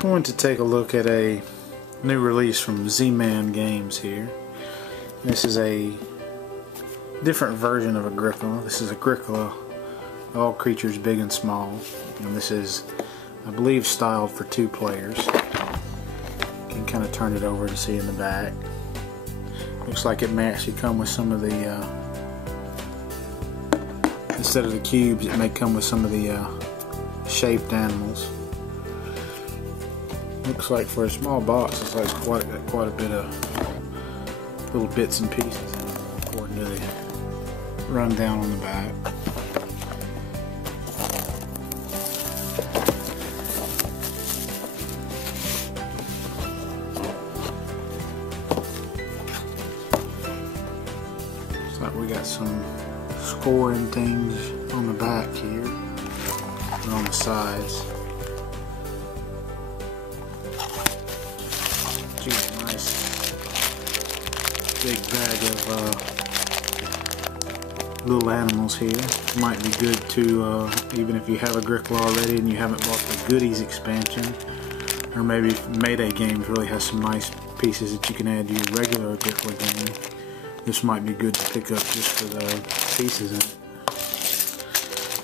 going to take a look at a new release from Z-Man Games here. This is a different version of Agricola. This is Agricola, all creatures big and small, and this is, I believe, styled for 2 players. You can kind of turn it over to see in the back. Looks like it may actually come with some of the instead of the cubes, it may come with some of the shaped animals. Looks like for a small box, it's like quite a bit of little bits and pieces in it, according to the rundown on the back. Looks like we got some scoring things on the back here and on the sides. Geez, nice big bag of little animals here. Might be good to, even if you have Agricola already and you haven't bought the Goodies expansion, or maybe Mayday Games really has some nice pieces that you can add to your regular Agricola game. This might be good to pick up just for the pieces in it.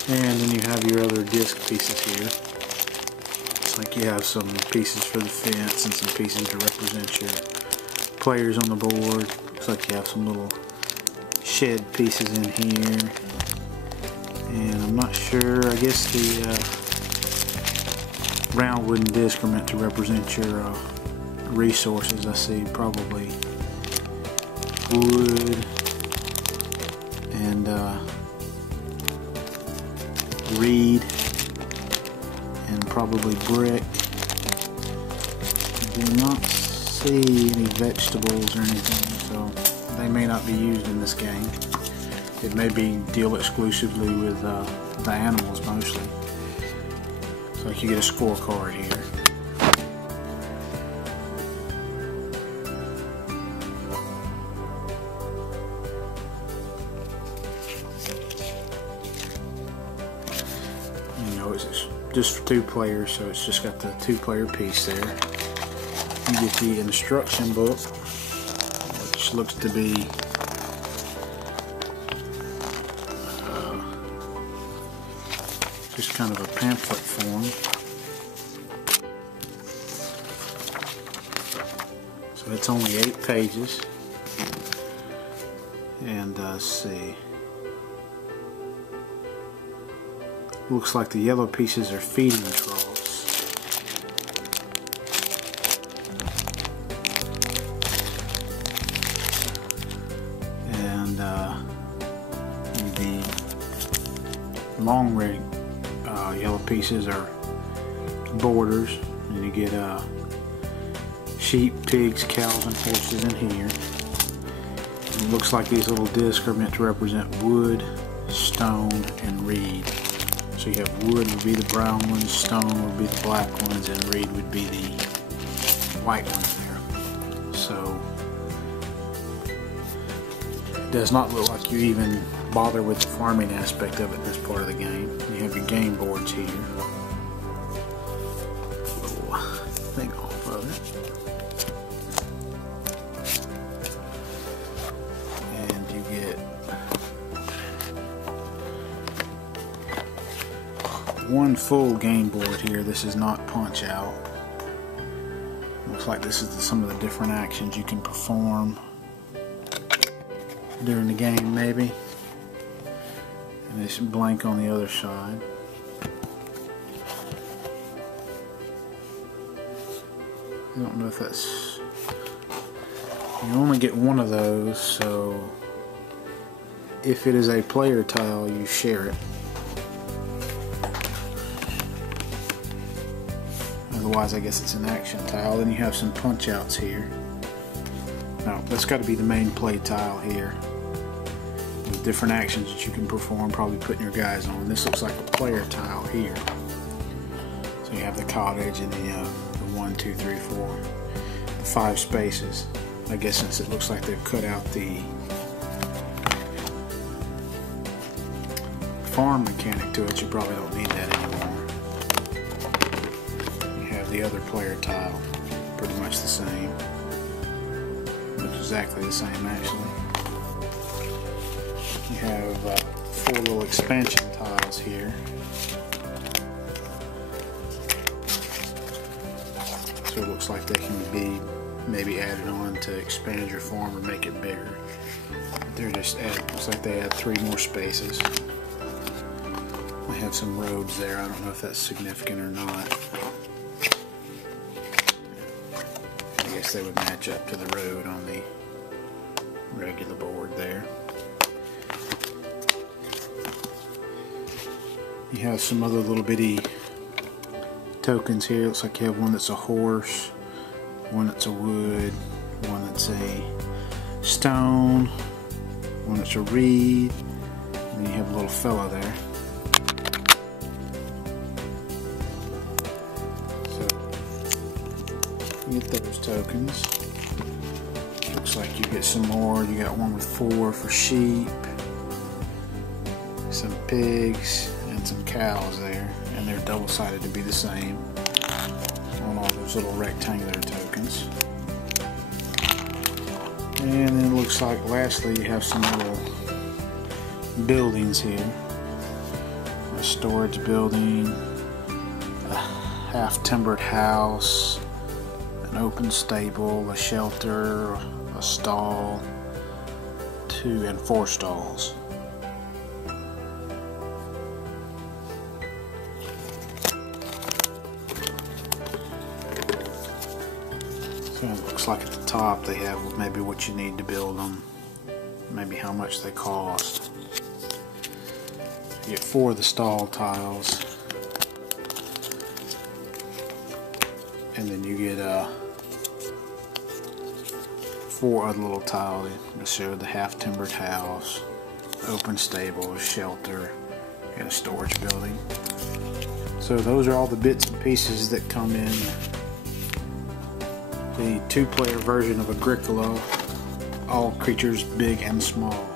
And then you have your other disc pieces here. It's like you have some pieces for the fence and some pieces to represent your players on the board. Looks like you have some little shed pieces in here. And I'm not sure, I guess the round wooden disc are meant to represent your resources. I see probably wood and reed and probably brick. I do not see any vegetables or anything, so they may not be used in this game. It may be deal exclusively with the animals mostly. So you get a scorecard here. It's just for 2 players, so it's just got the 2-player piece there. You get the instruction book, which looks to be just kind of a pamphlet form. So it's only 8 pages, and let's see. Looks like the yellow pieces are feeding troughs. And the long red yellow pieces are borders. And you get sheep, pigs, cows, and horses in here. And it looks like these little discs are meant to represent wood, stone, and reed. So you have wood would be the brown ones, stone would be the black ones, and reed would be the white ones there. So it does not look like you even bother with the farming aspect of it in this part of the game. You have your game boards here. Little thing off of it. And you get 1 full game board here. This is not punch out. Looks like this is some of the different actions you can perform during the game, maybe. And it's blank on the other side. I don't know if that's... You only get 1 of those, so if it is a player tile, you share it. Otherwise, I guess it's an action tile. Then you have some punch outs here. Now, that's got to be the main play tile here, with different actions that you can perform, probably putting your guys on. This looks like a player tile here. So you have the cottage and the 1, 2, 3, 4, the 5 spaces. I guess since it looks like they've cut out the farm mechanic to it, you probably don't need that anymore. You have have the other player tile, pretty much the same. Looks exactly the same actually. You have 4 little expansion tiles here. So it looks like they can be maybe added on to expand your farm or make it bigger. They're just looks like they add 3 more spaces. They have some roads there. I don't know if that's significant or not. I guess they would match up to the road on the regular board there. You have some other little bitty tokens here. Looks like you have one that's a horse, one that's a wood, one that's a stone, one that's a reed, and then you have a little fella there. So you get those tokens. Looks like you get some more. You got one with 4 for sheep, some pigs, and some cows there, and they're double-sided to be the same on all those little rectangular tokens. And then it looks like lastly you have some little buildings here. A storage building, a half-timbered house, an open stable, a shelter, a stall, 2 and 4 stalls. So it looks like at the top they have maybe what you need to build them, maybe how much they cost. You get 4 of the stall tiles, and then you get 4 other little tiles to show the half-timbered house, open stable, shelter, and a storage building. So those are all the bits and pieces that come in the 2-player version of Agricola, all creatures big and small.